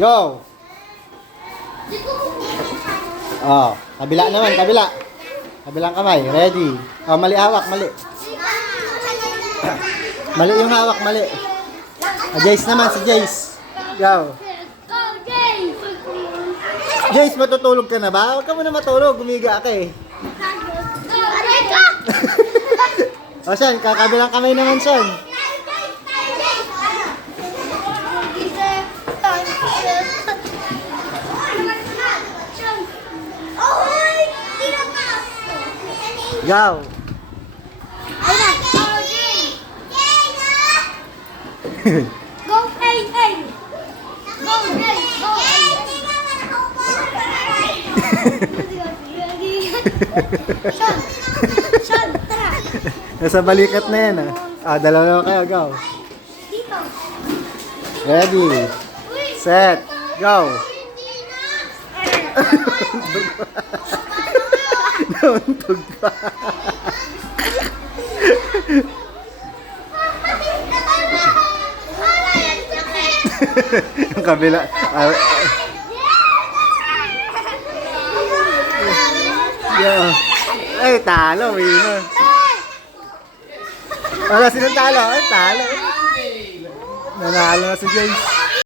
Go! Oh, kabila naman, kabila. Kabilang kamay, ready. Oh, mali hawak, mali. Mali yung hawak, mali. Jace naman, si Jace. Go. Jace, matutulog ka na ba? Huwag ka muna matulog, gumiga ka eh. O, Sean, kakabilang kamay naman, Sean. Go! Go, hey, hey! Go, hey, go, hey! Sean! Sean, tara! Nasa balikat na yan, ah. Ah, dalawa kayo, go. Dito! Ready, set, go! Nauntog pa. Yung kabila. Yeah. Ay, talo, winner. Wala, sinong talo? Ay, talo. Nanalo na si James.